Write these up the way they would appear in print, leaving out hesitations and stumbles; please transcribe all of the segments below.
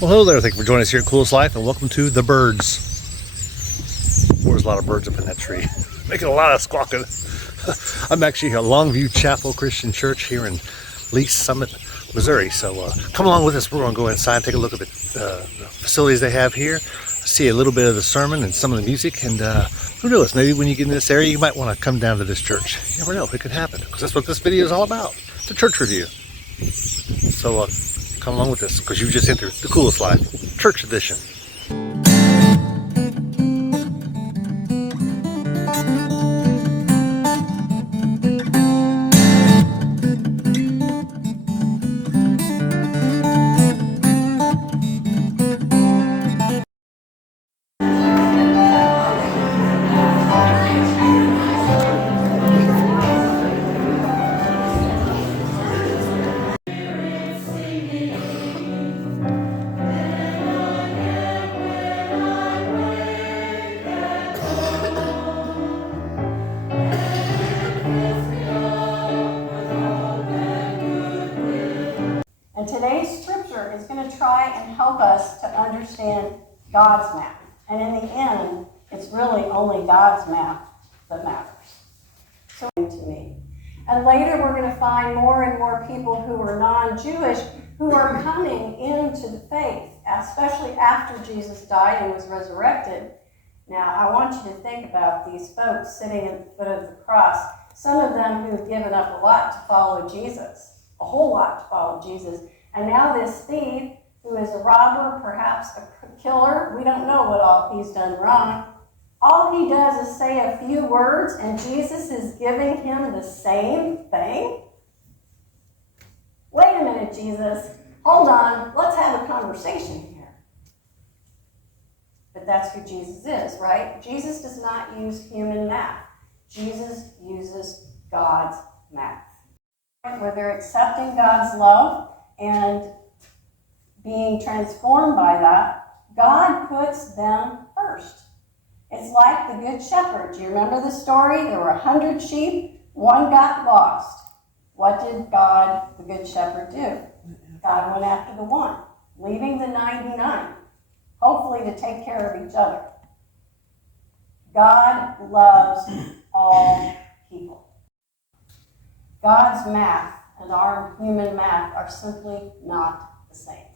Well, hello there. Thank you for joining us here at Coolest Life, and welcome to The Birds. There's a lot of birds up in that tree, making a lot of squawking. I'm actually here at Longview Chapel Christian Church here in Lee's Summit, Missouri. So come along with us. We're going to go inside and take a look at the facilities they have here, see a little bit of the sermon and some of the music, and who knows, maybe when you get in this area, you might want to come down to this church. You never know, it could happen, because that's what this video is all about. It's a church review. So come along with us, because you just entered the Coolest Life, Church Edition. And today's scripture is going to try and help us to understand God's map. And in the end, it's really only God's map that matters. So to me. And later we're going to find more and more people who are non-Jewish who are coming into the faith, especially after Jesus died and was resurrected. Now, I want you to think about these folks sitting at the foot of the cross. Some of them who have given up a lot to follow Jesus. A whole lot to follow Jesus. And now this thief, who is a robber, perhaps a killer, we don't know what all he's done wrong. All he does is say a few words, and Jesus is giving him the same thing? Wait a minute, Jesus. Hold on. Let's have a conversation here. But that's who Jesus is, right? Jesus does not use human math. Jesus uses God's math. Where they're accepting God's love and being transformed by that, God puts them first. It's like the Good Shepherd. Do you remember the story? There were 100 sheep, one got lost. What did God, the Good Shepherd, do? God went after the one, leaving the 99, hopefully to take care of each other. God loves all people. God's math and our human math are simply not the same.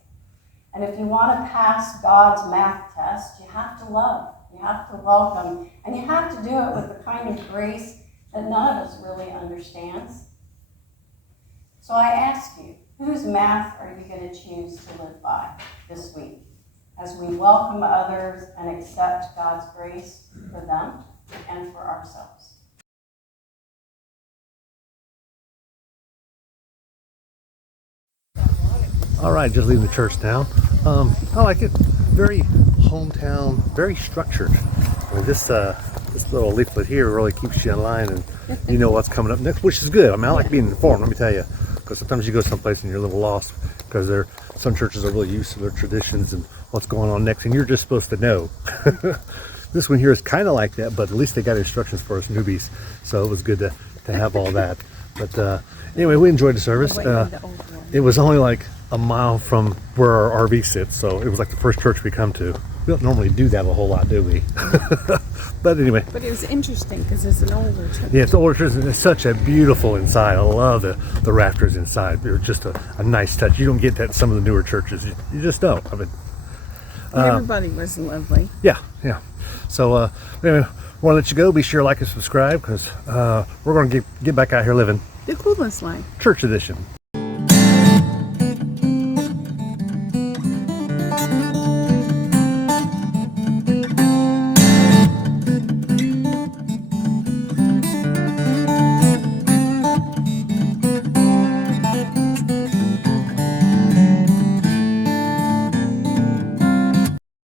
And if you want to pass God's math test, you have to love, you have to welcome, and you have to do it with the kind of grace that none of us really understands. So I ask you, whose math are you going to choose to live by this week as we welcome others and accept God's grace for them and for ourselves? All right, just leaving the church now. I like it. Very hometown, very structured. I mean, this little leaflet here really keeps you in line, and you know what's coming up next, which is good. I mean, I like being informed, let me tell you, because sometimes you go someplace and you're a little lost because some churches are really used to their traditions and what's going on next, and you're just supposed to know. This one here is kind of like that, but at least they got instructions for us newbies, so it was good to have all that. But anyway, we enjoyed the service. It was only like a mile from where our RV sits, so it was like the first church we come to. We don't normally do that a whole lot, do we? But anyway. But it was interesting because it's an older church. Yeah, it's an older church, and it's such a beautiful inside. I love the rafters inside. They're just a nice touch. You don't get that in some of the newer churches. You just don't. I mean, everybody was lovely. Yeah. So anyway, want to let you go. Be sure to like and subscribe, because we're going to get back out here living The Coolest Life. Church Edition.